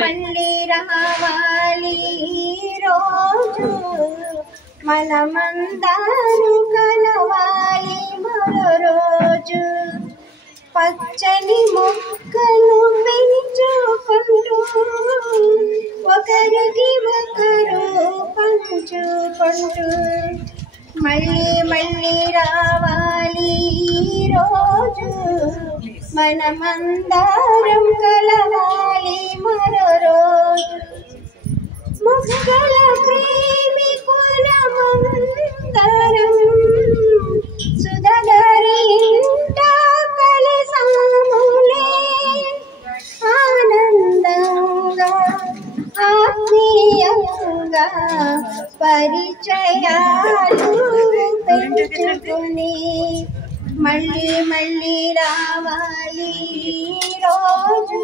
మళ్ళీ రావాలి రోజు మనమందరం కలవాలి మరో రోజు పచ్చని మొక్కలు పెంచుకుంటూ ఒకరికి ఒకరు పంచుకుంటూ మళ్ళీ మళ్ళీ రావాలి రోజు మనమందరం కలవాలి మరో రోజు మొక్కల ప్రేమికులమందరం సుధగరి ఇంట కలిసాములే ఆనందంగా ఆత్మీయంగా పరిచయాలు పెంచుకుని మళ్ళీ మళ్ళీ రావాలి రోజు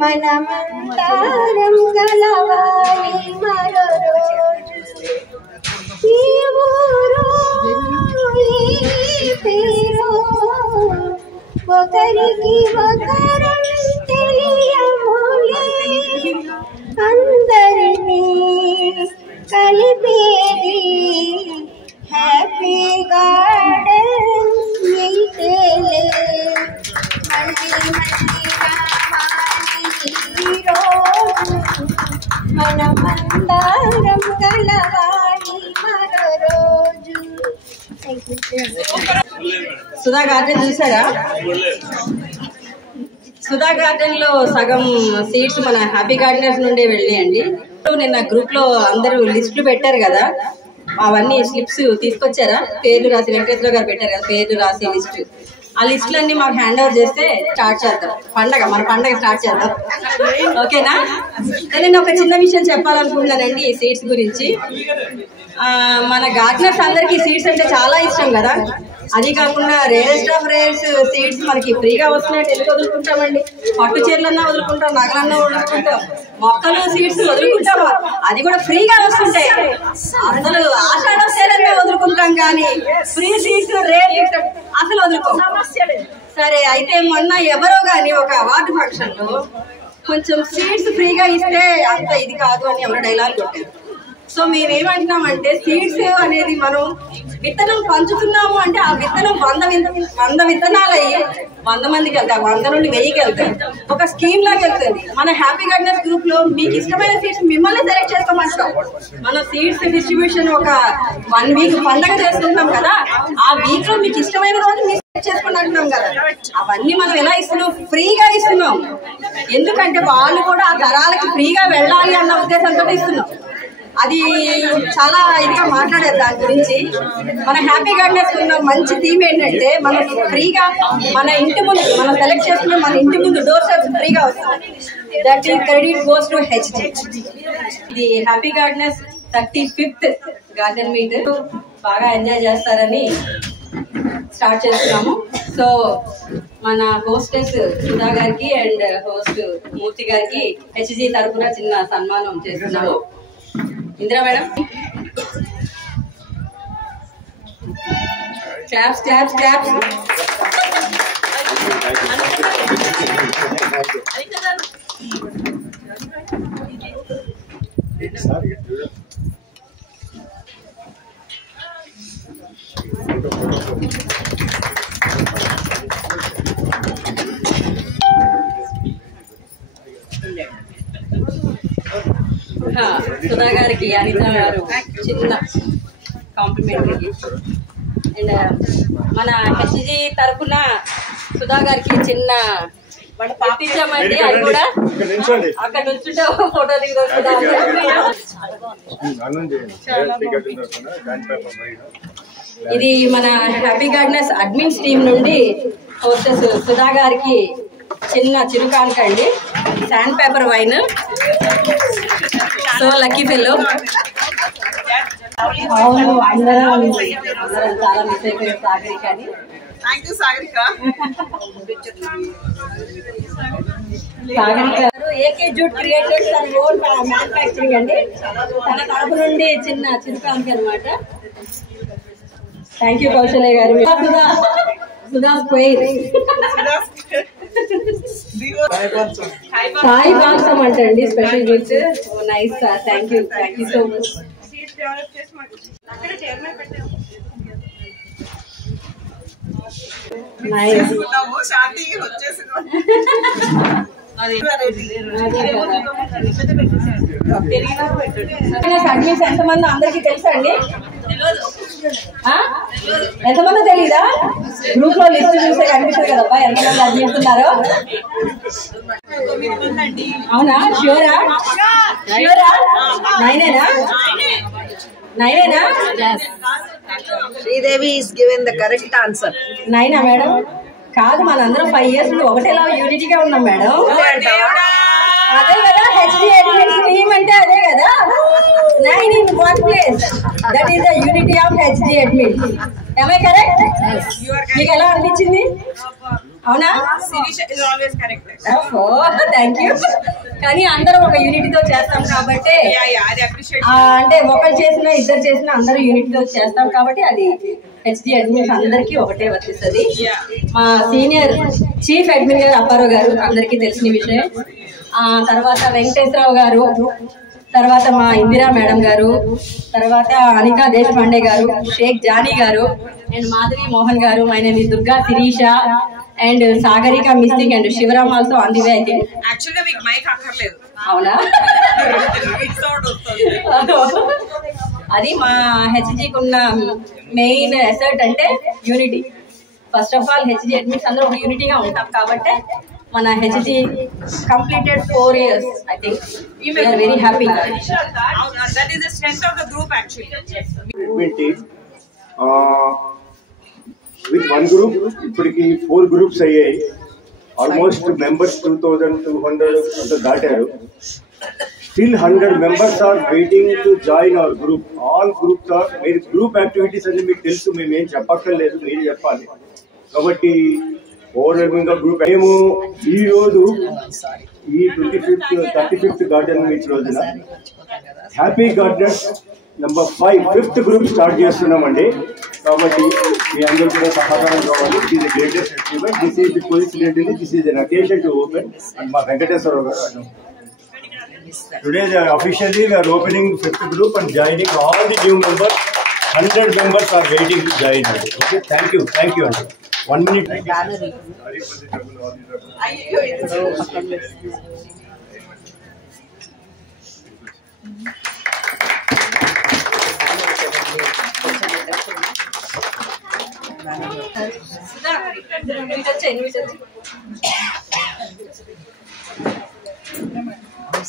మనమందరం కలవాలి మరో రోజు ఈ ఊరు ఈ పేరు ఒకరికి ఒకరు తెలియములే అందరినీ కలిపేది హ్యాపీ గార్డెన్స్ మీటేలే మళ్ళీ మళ్ళీ రావాలి రోజు మనమందరం కలవాలి మరో రోజు. సుధా గార్డెన్ చూసారా? సుధా గార్డెన్ లో సగం సీట్స్ మన హ్యాపీ గార్డెనర్స్ నుండి వెళ్ళాయండి. నిన్న గ్రూప్ లో అందరూ లిస్టులు పెట్టారు కదా, అవన్నీ స్లిప్స్ తీసుకొచ్చారా? పేర్లు రాసి వెంకటేశ్వర గారు పెట్టారు కదా పేర్లు రాసి లిస్ట్. ఆ లిస్టులన్నీ మాకు హ్యాండ్ ఓవర్ చేస్తే స్టార్ట్ చేద్దాం మన పండగ స్టార్ట్ చేద్దాం. ఓకేనా? నేను ఒక చిన్న విషయం చెప్పాలనుకుంటున్నానండి ఈ సీట్స్ గురించి. మన గార్డెనర్స్ అందరికి సీడ్స్ అంటే చాలా ఇష్టం కదా. అది కాకుండా రేరెస్ట్ ఆఫ్ రేర్స్ సీడ్స్ మనకి ఫ్రీగా వస్తున్నట్టు ఎందుకు వదులుకుంటామండి? పట్టు చీరలన్నా వదులుకుంటాం, నగలన్నా వదులుకుంటాం, మొక్కలు సీడ్స్ వదులుకుంటాం, అది కూడా ఫ్రీగా వస్తుంటాయి. అసలు ఆషాఢ సేలంగా వదులుకుంటాం కానీ ఫ్రీ సీడ్స్ రేర్ అసలు వదులుకోం. సరే, అయితే మొన్న ఎవరో గాని ఒక అవార్డు ఫంక్షన్ లో కొంచెం సీడ్స్ ఫ్రీగా ఇస్తే అంత ఇది కాదు అని ఎవరో డైలాగ్ కొట్టారు. సో మేమేమంటున్నామంటే సీడ్స్ అనేది మనం విత్తనం పంచుతున్నాము అంటే ఆ విత్తనం 100 విత్తనాలు అయ్యి 100 మందికి వెళ్తాయి, 100 నుండి 1000కి వెళ్తాయి, ఒక స్కీమ్ లాగా వెళ్తుంది. మన హ్యాపీ గార్డెనర్స్ గ్రూప్ లో మీకు ఇష్టమైన సీడ్స్ మిమ్మల్ని సెలెక్ట్ చేసుకోమంటాం. మనం సీడ్స్ డిస్ట్రిబ్యూషన్ ఒక 1 వీక్ పండగ చేసుకుంటాం కదా, ఆ వీక్ లో మీకు ఇష్టమైన రోజు మీరు సెలెక్ట్ చేసుకుని అంటున్నాం కదా. అవన్నీ మనం ఎలా ఇస్తున్నాం? ఫ్రీగా ఇస్తున్నాం. ఎందుకంటే వాళ్ళు కూడా ఆ తరాలకి ఫ్రీగా వెళ్ళాలి అన్న ఉద్దేశంతో ఇస్తున్నాం. అది చాలా ఇదిగా మాట్లాడారు దాని గురించి. మన హ్యాపీ గార్డెనర్స్ ఉన్న మంచి థీమ్ ఏంటంటే మనం ఫ్రీగా మన ఇంటి ముందు మనం సెలెక్ట్ చేసుకున్న మన ఇంటి ముందు డోర్ స్టెప్స్ ఫ్రీగా వస్తుంది. దట్ ఈ క్రెడిట్ గోస్ టు హెచ్జి. ఇది happy gardeners 35th garden meet. బాగా ఎంజాయ్ చేస్తారని స్టార్ట్ చేస్తున్నాము. సో మన హోస్టెస్ సుధా గారికి అండ్ హోస్ట్ మూర్తి గారికి హెచ్జి తరఫున చిన్న సన్మానం చేస్తున్నాము. Indira madam, claps claps claps. Sudha గారికి అనిత గారు చిన్న కాంప్లిమెంటరీ. అండ్ మన హెచ్జి తరఫున సుధా గారికి చిన్న పంపించామండి. అది కూడా అక్కడ నుంచి ఫోటో దిగుతుంది. ఇది మన హ్యాపీ గార్డెనర్స్ అడ్మిన్స్ టీం నుండి హోస్టెస్ సుధా గారికి చిన్న చిరుకానుకండి, sand paper wine. So lucky fellow. అవును, అందరం చాలా మిస్ అయిపోయాం సాగరిక అని. Sagarika AK jute creators and own manufacturing అండి. తన తరపు నుండి చిన్న చిరుకానుక అనమాట. థ్యాంక్ యూ కౌశల్య గారు. సుధా స్క్వేర్ సాయి బాల్సం అంటండి special gift. Nice sir, thank you so much. Nice. Admins ఎంతమంది అందరికి తెలుసా అండి? ఎంతమంది తెలీదా? గ్రూప్ లో లిస్ట్ చూస్తే కనిపిస్తుంది కదబ్బా ఎంతమంది అడ్మిన్స్ ఉన్నారో. అవునా? ష్యూరా? నైనేనా? Sridevi is given the correct answer. Naina madam? కాదు, మనందరం 5 years నుండి ఒకటేలా యూనిటీగా ఉన్నాం మేడం. అదే కదా హెచ్డి అడ్మిన్స్ టీమ్ అంటే, అదే కదా. 9 in 1 place. That is the unity of HG admins. Am I correct? మీకు ఎలా అనిపించింది? అవునా? Thank you. కానీ అందరం ఒక యూనిటీతో చేస్తాం కాబట్టి, అంటే ఒకరు చేసినా ఇద్దరు చేసినా అందరూ యూనిటీతో చేస్తాం కాబట్టి అది హెచ్డి అడ్మిన్స్ అందరికీ ఒకటే వర్తిస్తుంది. మా సీనియర్ చీఫ్ అడ్మిన్ గారు అప్పారావు గారు అందరికీ తెలిసిన విషయం. తర్వాత వెంకటేశ్వరరావు గారు, తర్వాత మా ఇందిరా మేడం గారు, తర్వాత Anika Deshpande garu, Shaik Jani garu, and Madhavi Mohan garu, my name is Durga Sirisha, and Sagarika missing, and Shivaram also on the way. I think actually మీకు మైక్ అక్కర్లేదు. అవునా? అది మా హెచ్జికి ఉన్న మెయిన్ ఎసర్ట్ అంటే unity. First of all HG admins అందరూ ఒక యూనిటీగా ఉంటాం కాబట్టి మన HG completed 4 years. I think we are very happy. That is the strength of the group actually. With one group ఇప్పటికి 4 groups అయ్యాయి. Almost members 2200 దాటారు. Still 100 members are waiting to join our group. All groups are, మీరు group activities అన్ని మీకు తెలుసు, మేము ఏం చెప్పక్కర్లేదు, మీరు చెప్పాలి. కాబట్టి ఓవరాల్ గా గ్రూప్ మేము ఈ రోజు ఈ 35th గార్డెన్ మీట్ రోజున happy gardens number 5th group start చేస్తున్నామండి. కాబట్టి మీ అందరూ కూడా సహకారం కావాలి. It is the greatest achievement. This is the coincidentally this is an occasion to open. And మా వెంకటేశ్వరరావు గారు today officially we are opening 5th group and joining all the new members. 100 members are waiting to join. Okay, thank you Aunty. 1 minute.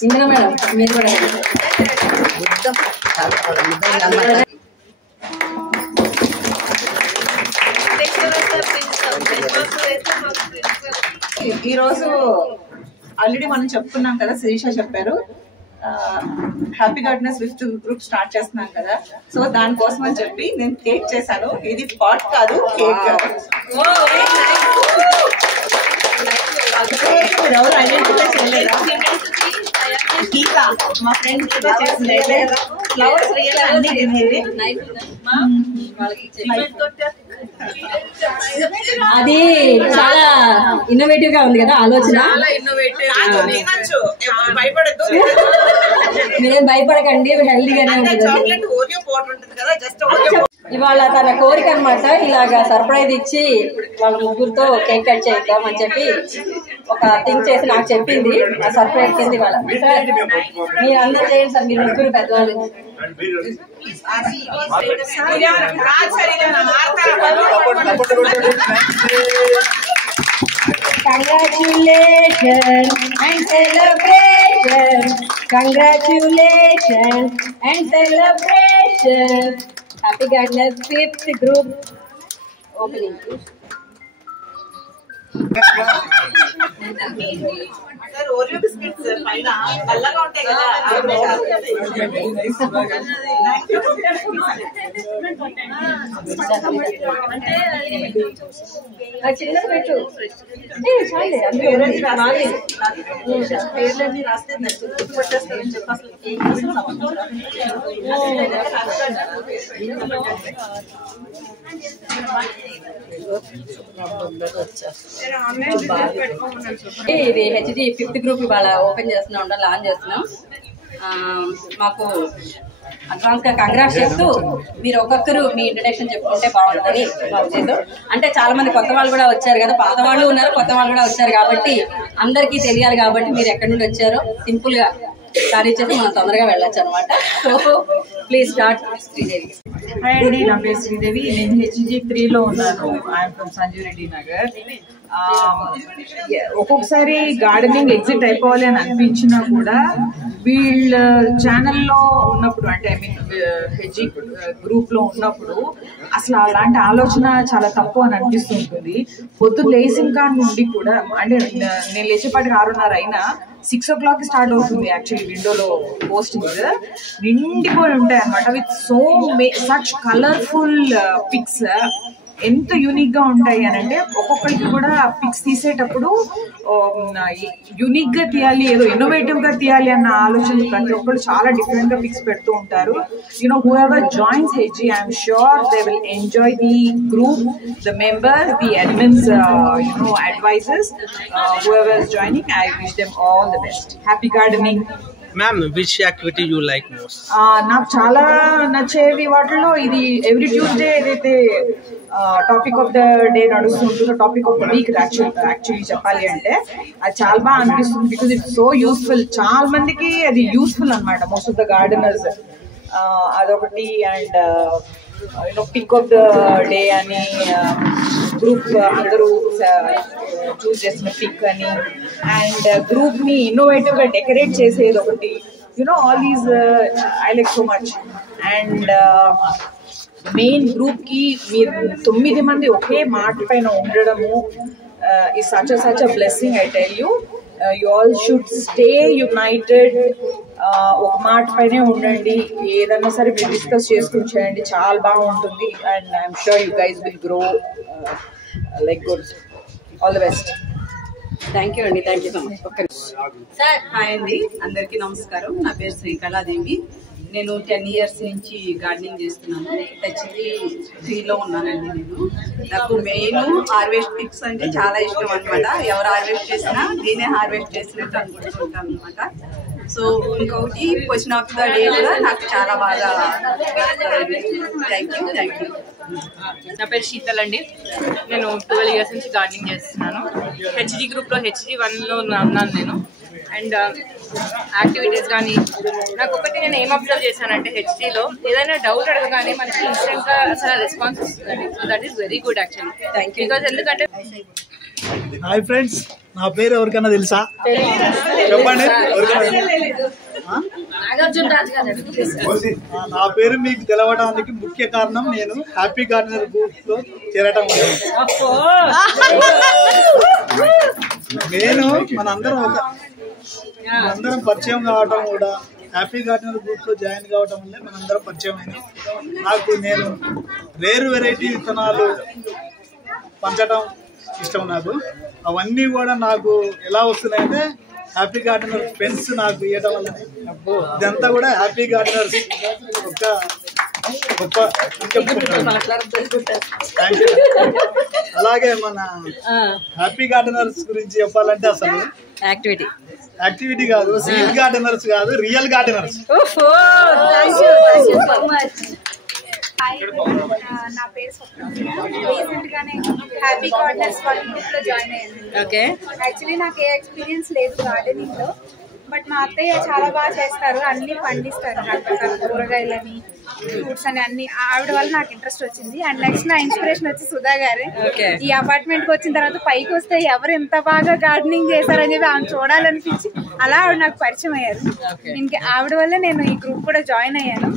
Indira madam మీరు కూడా ఈరోజు already మనం చెప్పుకున్నాం కదా, శిరీష చెప్పారు happy gardeners 5th group start చేస్తున్నాం కదా. సో దానికోసం అని చెప్పి నేను కేక్ చేశాను. ఇది పాట్ కాదు, కేక్. ఎవరు ఐడెంటిఫై చేయలేదా? గీతా, మా ఫ్రెండ్ గీతా చేసింది. ఫ్లవర్స్ రియల్ అన్ని తినేది. అది చాలా ఇన్నోవేటివ్ గా ఉంది కదా ఆలోచన. మీరేం భయపడకండి, హెల్దీగానే ఉంటుంది. ఇవాళ తన కోరిక అనమాట, ఇలాగా సర్ప్రైజ్ ఇచ్చి వాళ్ళ ముగ్గురితో కేక్ కట్ చేద్దాం అని చెప్పి ఒక థింక్ చేసి నాకు చెప్పింది. ఆ సర్ప్రైజ్ కింది వాళ్ళ మీరు అందరూ చేయండి సార్, మీరు ముగ్గురు పెద్దవాళ్ళు. Congratulations and celebration. Congratulations and celebration. Happy Gardeners 5th group opening. Sir Oreo biscuits పైన నల్లగా ఉంటాయి కదా, చిన్నది పెట్టు. పేర్లన్నీ రాస్తే గుర్తుపట్టేస్తారని చెప్పి అసలు కేక్ ఇది హెచ్జి 5th గ్రూప్ ఇవాళ ఓపెన్ చేస్తున్నాం, లాంచ్ చేస్తున్నాం. మాకు అడ్వాన్స్ గా కంగ్రాట్స్ చేస్తూ మీరు ఒక్కొక్కరు మీ ఇంట్రడక్షన్ చెప్పుకుంటే బాగుంటుందని మా ఉద్దేశం. అంటే చాలా మంది కొత్త వాళ్ళు కూడా వచ్చారు కదా, పాత వాళ్ళు ఉన్నారు, కొత్త వాళ్ళు కూడా వచ్చారు కాబట్టి అందరికీ తెలియాలి. కాబట్టి మీరు ఎక్కడి నుండి వచ్చారో సింపుల్ గా స్టార్ట్ చేసి మనం తొందరగా వెళ్ళొచ్చు అనమాట. So please start. Sridevi. Hi అండి, నా పేరు శ్రీదేవి. నేను హెచ్జి 3లో ఉన్నాను. I'm from Sanjeev Reddy Nagar. ఒక్కొక్కసారి గార్డెనింగ్ ఎగ్జిట్ అయిపోవాలి అని అనిపించినా కూడా వీళ్ళ ఛానల్లో ఉన్నప్పుడు, అంటే ఐ మీన్ హెచ్జి గ్రూప్ లో ఉన్నప్పుడు అసలు అలాంటి ఆలోచన చాలా తప్పు అని అనిపిస్తూ ఉంటుంది. పొద్దున్న లేచిన కాడ నుండి కూడా, అంటే నేను లేచేపాటికి 6:30 అయినా 6 o'clock స్టార్ట్ అవుతుంది. యాక్చువల్లీ విండోలో పోస్టింగ్స్ నిండిపోయి ఉంటాయి అనమాట విత్ సచ్ కలర్ఫుల్ పిక్స్. ఎంత యూనిక్ గా ఉంటాయి అని అంటే ఒక్కొక్కరికి కూడా పిక్స్ తీసేటప్పుడు యూనిక్ గా తీయాలి, ఏదో ఇన్నోవేటివ్ గా తీయాలి అన్న ఆలోచన ప్రతి ఒక్కరు చాలా డిఫరెంట్ గా పిక్స్ పెడుతూ ఉంటారు. You know whoever joins HG, I'm sure they will enjoy the group, the members, the admins, advisers, whoever is joining. I wish them all the best. Happy gardening. Ma'am, which activity you like most? నాకు చాలా నచ్చేవి వాటిలో ఇది every Tuesday ఏదైతే topic of the day నడుస్తుంటుందో, topic of the week actually చెప్పాలి అంటే అది చాలా బాగా అనిపిస్తుంది. Because it's so useful. చాలా మందికి అది యూస్ఫుల్ అనమాట, మోస్ట్ ఆఫ్ ద గార్డెనర్స్. అదొకటి. And pick of the day అని గ్రూప్ అందరూ చూస్ చేసిన పిక్ అని, అండ్ గ్రూప్ ని ఇన్నోవేటివ్ గా డెకరేట్ చేసేది ఒకటి. All these I like so much. And main group కి మీరు 9 మంది ఒకే మాట పైన ఉండడము is such a blessing, I tell you. You all should stay united. ఒక మాట పైనే ఉండండి, ఏదన్నా సరే మీరు డిస్కస్ చేసుకుని చేయండి, చాలా బాగుంటుంది. And I'm sure you guys will grow like good. All the best. Thank you అండి. Thank you so much. Sir hi అండి, అందరికీ నమస్కారం. నా పేరు శ్రీకళాదేవి. నేను 10 years నుంచి గార్డెనింగ్ చేస్తున్నాను. హెచ్జి 3లో ఉన్నానండి. నాకు మెయిన్ హార్వెస్ట్ పిక్స్ అంటే చాలా ఇష్టం అనమాట. ఎవరు హార్వెస్ట్ చేసినా నేనే హార్వెస్ట్ చేసినట్టు అనుకుంటుంటాను అనమాట. సో ఇంకొకటి క్వశ్చన్ ఆఫ్ ద డే కూడా నాకు చాలా బాగా థ్యాంక్ యూ. నా పేరు శీతల్ అండి. నేను 12 years నుంచి గార్డెనింగ్ చేస్తున్నాను. హెచ్జి గ్రూప్లో హెచ్జి 1లో ఉన్నాను నేను. అండ్ యాక్టివిటీస్ కానీ నాకు ఒకటి నేను ఏం అబ్జర్వ్ చేశానంటే హెచ్జీలో ఏదైనా డౌట్ అడగగానే మనకి ఇన్స్టెంట్గా అసలు రెస్పాన్స్ వస్తుందండి. So that is very good actually. Thank you. Because ఎందుకంటే హాయ్ ఫ్రెండ్స్, నా పేరు ఎవరికైనా తెలుసా? చెప్పండి. నా పేరు మీకు తెలవడానికి ముఖ్య కారణం నేను హ్యాపీ గార్డెనర్ గ్రూప్ లో చేరటం. నేను మనందరం పరిచయం కావటం కూడా హ్యాపీ గార్డెనర్ గ్రూప్ లో జాయిన్ కావటం వల్లే మనందరం పరిచయం అయినాయి. నాకు నేను రేరు వెరైటీ విత్తనాలు పంచడం ఇష్టం. నాకు అవన్నీ కూడా నాకు ఎలా వస్తున్నాయంటే హ్యాపీ గార్డెనర్ ఫ్రెండ్స్ నాకు ఇవ్వడం వల్ల ఇదంతా కూడా హ్యాపీ గార్డెనర్స్ ఒక గొప్ప. అలాగే మన హ్యాపీ గార్డెనర్స్ గురించి చెప్పాలంటే అసలు యాక్టివిటీ కాదు, సీడ్ గార్డెనర్స్ కాదు, రియల్ గార్డెనర్స్. నా పేరు రీసెంట్ గానే హ్యాపీ గార్డెనర్స్ వాళ్ళ గ్రూప్ లో జాయిన్ అయ్యాను. యాక్చువల్లీ నాకు ఏ ఎక్స్పీరియన్స్ లేదు గార్డెనింగ్ లో, బట్ మా అత్తయ్య చాలా బాగా చేస్తారు, అన్ని పండిస్తారు, రకరకాల కూరగాయలని, ఫ్రూట్స్ అని అన్ని. ఆవిడ వల్ల నాకు ఇంట్రెస్ట్ వచ్చింది. అండ్ నెక్స్ట్ నా ఇన్స్పిరేషన్ వచ్చి సుధా గారు. ఈ అపార్ట్మెంట్ కి వచ్చిన తర్వాత పైకి వస్తే ఎవరు ఎంత బాగా గార్డెనింగ్ చేశారని చెప్పి ఆమె చూడాలనిపించి అలా ఆవిడ నాకు పరిచయం అయ్యారు. ఇంకా ఆవిడ వల్ల నేను ఈ గ్రూప్ కూడా జాయిన్ అయ్యాను.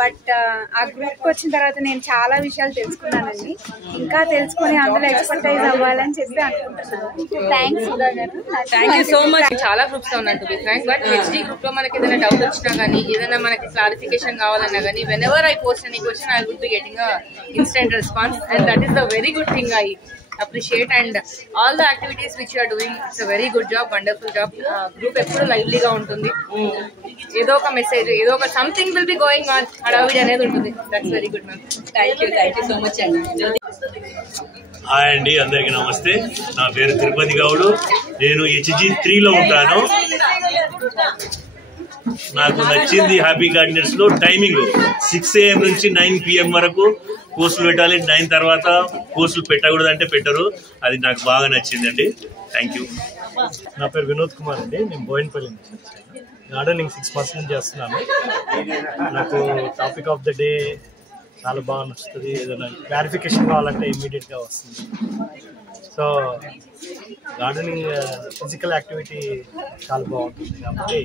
బట్ ఆ గ్రూప్ కి వచ్చిన తర్వాత నేను చాలా విషయాలు తెలుసుకున్నానండి. ఇంకా తెలుసుకుని అందులో ఎక్స్పర్టైజ్ అవ్వాలని చెప్పి అనుకుంటున్నాను. థ్యాంక్స్ సుధా గారు. Thank you so much. చాలా గ్రూప్స్ లో ఉన్నట్టు బట్ హెచ్డి గ్రూప్ లో మనకి ఏదైనా డౌట్ వచ్చినా కానీ, ఏదైనా మనకి క్లారిఫికేషన్ కావాలన్నా కానీ ఉంది. whenever I post any question, I would be getting a instant response, and that is the very good thing I appreciate. And all the activities which you are doing, it's a very good job, wonderful job. Group ఎప్పుడు lively గా ఉంటుంది. ఏదో ఒక message, ఏదో ఒక something will be going on, హడావిడి అనేది ఉంటుంది. That's very good ma'am. Thank you so much అండి. హాయ్ అండి, అందరికీ నమస్తే. నా పేరు తిరుపతి గౌడు. నేను HG3లో ఉంటాను. నాకు నచ్చింది హ్యాపీ గార్డెనర్స్ లో టైమింగ్ 6 AM నుంచి 9 PM వరకు కోర్సులు పెట్టాలి. 9 తర్వాత కోర్సులు పెట్టకూడదు అంటే పెట్టరు. అది నాకు బాగా నచ్చిందండి. Thank you. నా పేరు వినోద్ కుమార్ అండి. నేను బోయిన్పల్లి నుంచి వచ్చాను. గార్డెనింగ్ 6 months నుంచి చేస్తున్నాను. నాకు టాపిక్ ఆఫ్ ద డే చాలా బాగా నచ్చుతుంది. ఏదైనా క్లారిఫికేషన్ కావాలంటే ఇమ్మీడియట్గా వస్తుంది. సో గార్డెనింగ్ ఫిజికల్ యాక్టివిటీ చాలా బాగుంటుంది కాబట్టి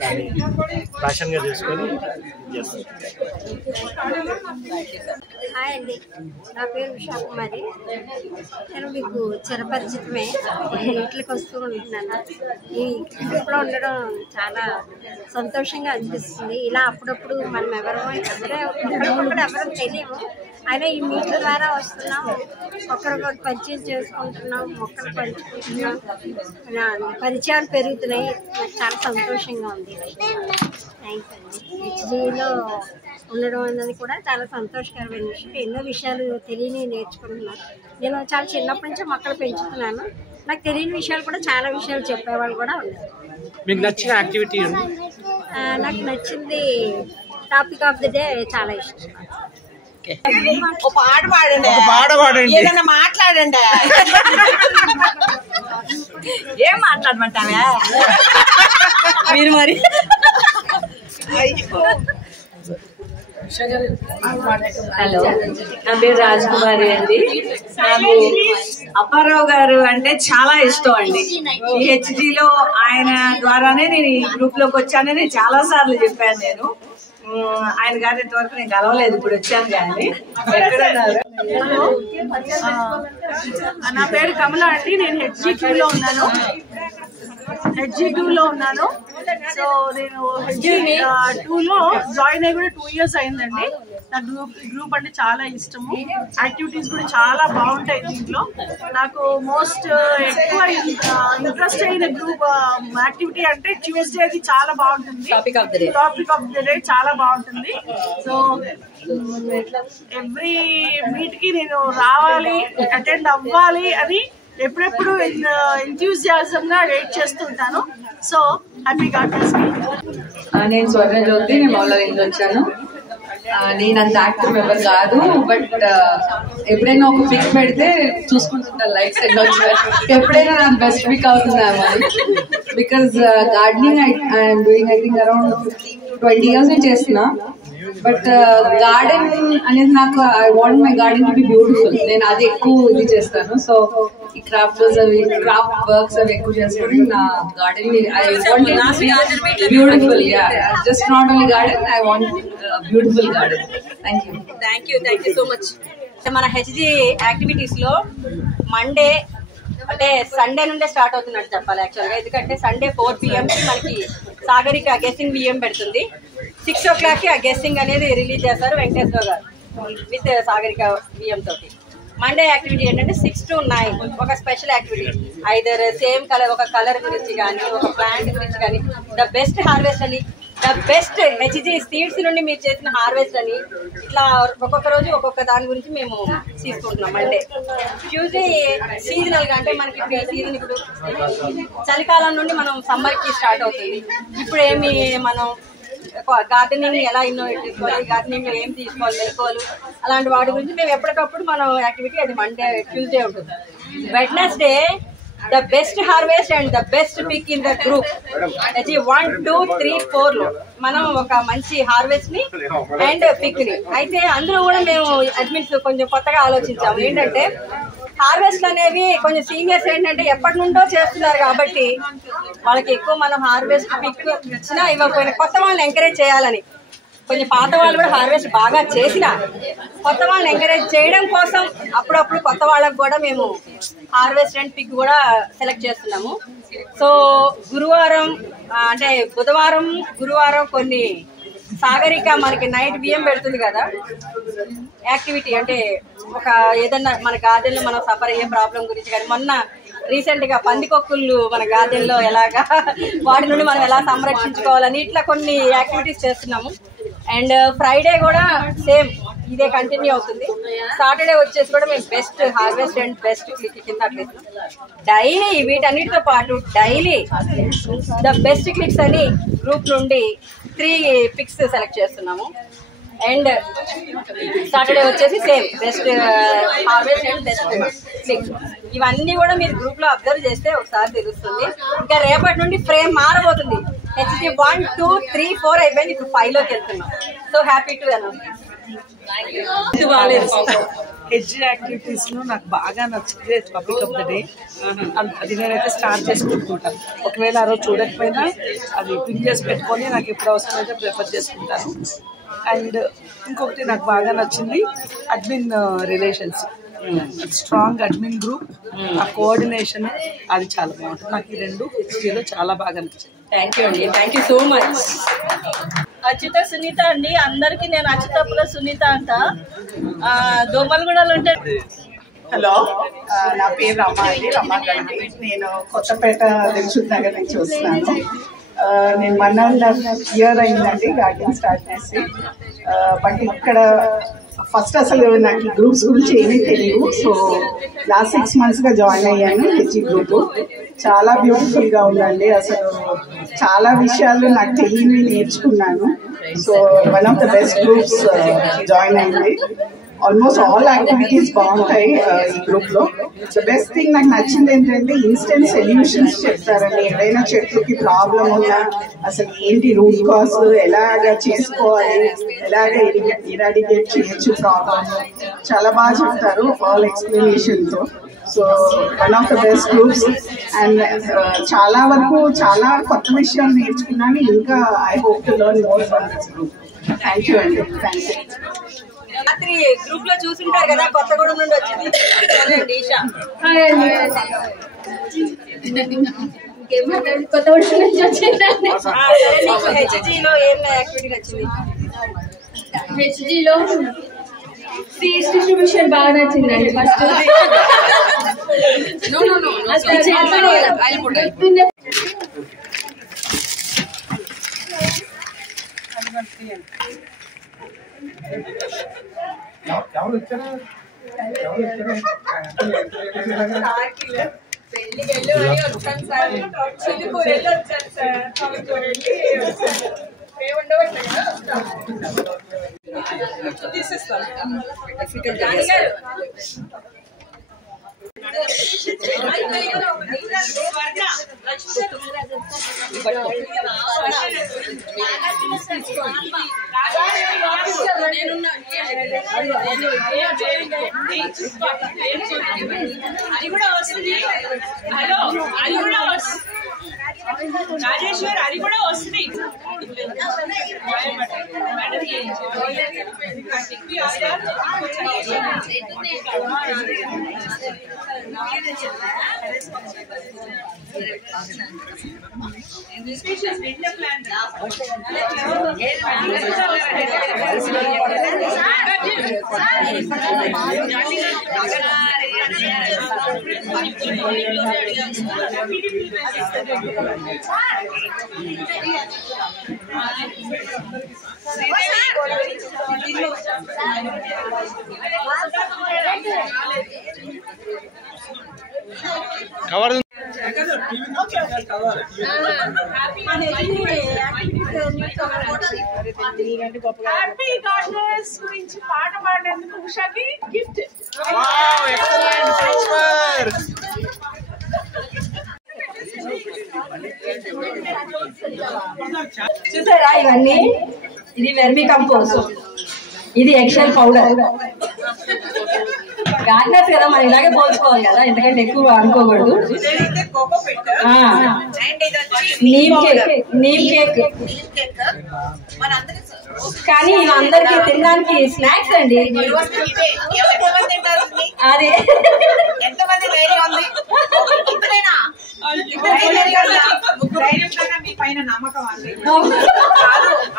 దాన్ని ప్యాషన్గా చేసుకొని చేస్తాను. హాయ్ అండి, నా పేరు ఉషా కుమారి. నేను మీకు చిరపరిచితమే, ఇంట్లోకి వస్తూ ఉంటున్నాను. ఈ గ్రూప్లో ఉండడం చాలా సంతోషంగా అనిపిస్తుంది. ఇలా అప్పుడప్పుడు మనం ఒకరికొకరు ఎవరో తెలియము, అయినా ఈ మీట్ల ద్వారా వస్తున్నాం, ఒకరికొకరు పరిచయం చేసుకుంటున్నాం, మొక్కలు పంచుకుంటున్నాం, పరిచయాలు పెరుగుతున్నాయి. నాకు చాలా సంతోషంగా ఉంది. థ్యాంక్స్ అండి. HGలో ఉండడం అన్నది కూడా చాలా సంతోషకరమైన విషయం. ఎన్నో విషయాలు తెలియని నేర్చుకుంటున్నాను. నేను చాలా చిన్నప్పటి నుంచి మొక్కలు పెంచుతున్నాను. నాకు తెలియని విషయాలు కూడా చాలా విషయాలు చెప్పేవాళ్ళు కూడా ఉన్నారు. మీకు నచ్చిన యాక్టివిటీ? నాకు నచ్చింది టాపిక్ ఆఫ్ ది డే చాలా ఇష్టం. పాట పాడండి, ఏదైనా మాట్లాడండి. ఏం మాట్లాడమంటావా మీరు మరి? హలో, నా పేరు రాజ్ కుమారి అండి. నాకు అప్పారావు గారు అంటే చాలా ఇష్టం అండి. ఈ HGలో ఆయన ద్వారానే నేను ఈ గ్రూప్ లోకి వచ్చానని చాలా సార్లు చెప్పాను. నేను ఆయన గారు ఇంతవరకు నేను కలవలేదు, ఇప్పుడు వచ్చాను. కానీ ఎక్కడున్నారు? నా పేరు కమల అండి. నేను HG2లో ఉన్నాను. సో నేను HG2లో జాయిన్ అయ్యి కూడా 2 years అయిందండి. నాకు గ్రూప్ అంటే చాలా ఇష్టము. యాక్టివిటీస్ కూడా చాలా బాగుంటాయి దీంట్లో. నాకు మోస్ట్ ఎక్కువ ఇంట్రెస్ట్ అయిన గ్రూప్ యాక్టివిటీ అంటే ట్యూస్డేది చాలా బాగుంటుంది. టాపిక్ ఆఫ్ ద డే చాలా బాగుంటుంది. సో ఎవ్రీ మీట్ కి నేను రావాలి, అటెండ్ అవ్వాలి అని ఎప్పుడెప్పుడు ఎంథ్యూజియాజం గా వెయిట్ చేస్తుంటాను. సో హ్యాపీ గార్డెన్స్ కి. నేను స్వర్ణ జ్యోతి, నేను మౌలాలి నుంచి వచ్చాను. నేను అంత యాక్టివ్ మెంబర్ కాదు, బట్ ఎప్పుడైనా ఒక పిక్ పెడితే చూసుకుంటుంటాను లైక్స్ ఎన్నో వచ్చాయి. ఎప్పుడైనా నాకు బెస్ట్ పిక్ అవుతుంది మరి. Because gardening I'm doing I think around 20 years నేను చేస్తున్నా. బట్ గార్డెన్ అనేది నాకు I want my garden to be beautiful. నేను అది ఎక్కువ ఇది చేస్తాను. సో ఈ క్రాఫ్ట్ వర్క్స్ అవి ఎక్కువ చేసుకుని నా garden I want it beautiful. Just not only garden, I want beautiful garden. Thank you so much. మన HG యాక్టివిటీస్ లో మండే అంటే సండే నుండే స్టార్ట్ అవుతున్నట్టు చెప్పాలి యాక్చువల్గా. ఎందుకంటే సండే 4 PM మనకి సాగరిక గెస్సింగ్ విఎం పెడుతుంది. 6 o'clock ఆ గెస్సింగ్ అనేది రిలీజ్ చేస్తారు వెంకటేశ్వర గారు విత్ సాగరిక విఎం తోటి. మండే యాక్టివిటీ ఏంటంటే 6 to 9 ఒక special activity. Either same colour, ఒక కలర్ గురించి కానీ, ఒక ప్లాంట్ గురించి కానీ, ద బెస్ట్ హార్వెస్ట్ అని, ద బెస్ట్ HG సీడ్స్ నుండి మీరు చేసిన హార్వెస్ట్ అని, ఇట్లా ఒక్కొక్క రోజు ఒక్కొక్క దాని గురించి మేము తీసుకుంటున్నాం. మండే. ట్యూస్డే సీజనల్ గా అంటే మనకి సీజన్ ఇప్పుడు చలికాలం నుండి మనం సమ్మర్ కి స్టార్ట్ అవుతుంది. ఇప్పుడు ఏమి మనం గార్డెనింగ్ ఎలా ఇన్నోవేట్ చేసుకోవాలి, గార్డెనింగ్ లో ఏం తీసుకోవాలి, మెలకువలు, అలాంటి వాటి గురించి మేము ఎప్పటికప్పుడు మనం యాక్టివిటీ అది మండే ట్యూస్డే ఉంటుంది. Wednesday the best harvest and the best pick in the group. 1, 2, 3, 4 లో మనం ఒక మంచి హార్వెస్ట్ ని అండ్ పిక్ ని. అయితే అందులో కూడా మేము అడ్మిన్స్ కొంచెం కొత్తగా ఆలోచించాము. ఏంటంటే హార్వెస్ట్ అనేవి కొంచెం సీనియర్స్ ఏంటంటే ఎప్పటి నుండో చేస్తున్నారు కాబట్టి వాళ్ళకి ఎక్కువ మనం హార్వెస్ట్ పిక్ ఇచ్చినా ఇవ్వకపోయినా కొత్త వాళ్ళని ఎంకరేజ్ చేయాలని, కొంచెం పాత వాళ్ళు కూడా హార్వెస్ట్ బాగా చేసిన కొత్త వాళ్ళని ఎంకరేజ్ చేయడం కోసం అప్పుడప్పుడు కొత్త వాళ్ళకు కూడా మేము హార్వెస్ట్ అండ్ పిక్ కూడా సెలెక్ట్ చేస్తున్నాము. సో గురువారం అంటే బుధవారం, గురువారం కొన్ని సాగరిక మనకి నైట్ బియ్యం పెడుతుంది కదా, యాక్టివిటీ అంటే ఒక ఏదన్నా మన గార్డెన్ లో మనం సఫర్ అయ్యే ప్రాబ్లం గురించి. కానీ మొన్న రీసెంట్ గా పందికొక్కుళ్ళు మన గార్డెన్ లో ఎలాగా వాటి నుండి మనం ఎలా సంరక్షించుకోవాలని ఇట్లా కొన్ని యాక్టివిటీస్ చేస్తున్నాము. అండ్ ఫ్రైడే కూడా సేమ్ ఇదే కంటిన్యూ అవుతుంది. సాటర్డే వచ్చేసి కూడా మేము best harvest and best click కింద అట్లేదు. డైలీ వీటన్నిటితో పాటు డైలీ ద బెస్ట్ క్లిక్స్ అని గ్రూప్ నుండి 3 పిక్స్ సెలెక్ట్ చేస్తున్నాము. అండ్ సాటర్డే వచ్చేసి same best harvest and best clicks. ఇవన్నీ కూడా మీరు గ్రూప్ లో అబ్జర్వ్ చేస్తే ఒకసారి తెలుస్తుంది. ఇంకా రేపటి నుండి ఫ్రేమ్ మారబోతుంది. HG 1, 2, 3, 4 అయిపోయింది, ఇప్పుడు 5 లోకి వెళ్తున్నాం. So happy to announce. Hedge activities లో నాకు బాగా నచ్చింది టాపిక్ ఆఫ్ ద డే. అది నేనైతే స్టార్ట్ చేసుకుంటుంటాను. ఒకవేళ ఆ రోజు చూడకపోయినా అది పిక్ చేసి పెట్టుకొని నాకు ఎప్పుడు అవసరం అయితే ప్రిఫర్ చేసుకుంటాను. అండ్ ఇంకొకటి నాకు బాగా నచ్చింది admin relations, strong admin group, ఆ కోఆర్డినేషన్ అది చాలా బాగుంటుంది. నాకు ఈ 2 హెచ్జీలో చాలా బాగా నచ్చింది. థ్యాంక్ యూ అండి, thank you so much. Achyuta Sunitha అండి, అందరికి నేను అచ్యుతపుల సునీత అంట, దోమలగూడలో ఉంటాను. హలో, నా పేరు రమా అండి, రమాకండి. నేను కొత్తపేట దిల్సుఖ్ నగర్ నుంచి వస్తున్నాను. నేను 1.5 year అయిందండి గార్డెన్ స్టార్ట్ చేసి. బట్ ఇక్కడ ఫస్ట్ అసలు నాకు ఈ గ్రూప్స్ గురించి ఏమీ తెలియదు. సో లాస్ట్ 6 months గా జాయిన్ అయ్యాను హెచ్జీ గ్రూప్. చాలా బ్యూటిఫుల్ గా ఉందండి. అసలు చాలా విషయాలు నాకు తెలియని నేర్చుకున్నాను. So one of the best groups join అయింది. ఆల్మోస్ట్ ఆల్ యాక్టివిటీస్ బాగుంటాయి ఈ గ్రూప్ లో. ద బెస్ట్ థింగ్ నాకు నచ్చింది ఏంటంటే ఇన్స్టెంట్ సొల్యూషన్స్ చెప్తారండి. ఏదైనా చెట్లకి ప్రాబ్లం ఉన్నా అసలు ఏంటి రూట్ కాజ్, ఎలాగా చేసుకోవాలి, ఎలాగ ఇరాడికేట్ చేయొచ్చు ప్రాబ్లమ్, చాలా బాగా చెప్తారు ఆల్ ఎక్స్ప్లెనేషన్ తో. So one of the best groups. And చాలా వరకు చాలా కొత్త విషయాలు నేర్చుకున్నాను. ఇంకా I hope to learn more from this group. Thank you అండి, థ్యాంక్ యూ. రాత్రి గ్రూప్ లో చూసుంటారు కదా, కొత్తగూడెం నుండి వచ్చింది ఈషా. కొత్తగూడెం నుంచి వచ్చిందండి. హెచ్జీలో ఏం యాక్టివిటీ నచ్చింది? హెచ్జీలో సీడ్స్ డిస్ట్రిబ్యూషన్ బాగా నచ్చిందండి. ఫస్ట్ వచ్చాను సార్, చిలుకూరు వెళ్ళి వచ్చాను సార్, తీసేస్తాను. అది కూడా వస్తుంది. హలో, అది కూడా వస్తుంది రాజేశ్వర్, అది కూడా వస్తుంది. కవర్ హ్యాపీ గార్డెనర్స్ గురించి పాట పాడేందుకు ఉషాకి గిఫ్ట్. చూసారా ఇవన్నీ? ఇది వెర్మి కంపోస్ట్, ఇది ఎక్సెల్ పౌడర్, గార్డెనర్స్ కదా మనం ఇలాగే పోల్చుకోవాలి కదా, ఎందుకంటే ఎక్కువ అనుకోకూడదు. నీమ్ కేక్ కానీ అందరికి తినడానికి స్నాక్స్ అండి. అదే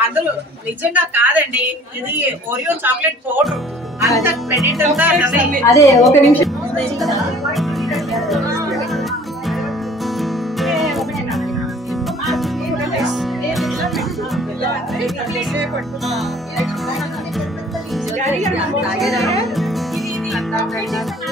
అందులో నిజంగా కాదండి, ఇది ఓరియో చాక్లెట్ పౌడర్. అంత క్రెడిట్ అంతా అదే. ఒక నిమిషం ఇది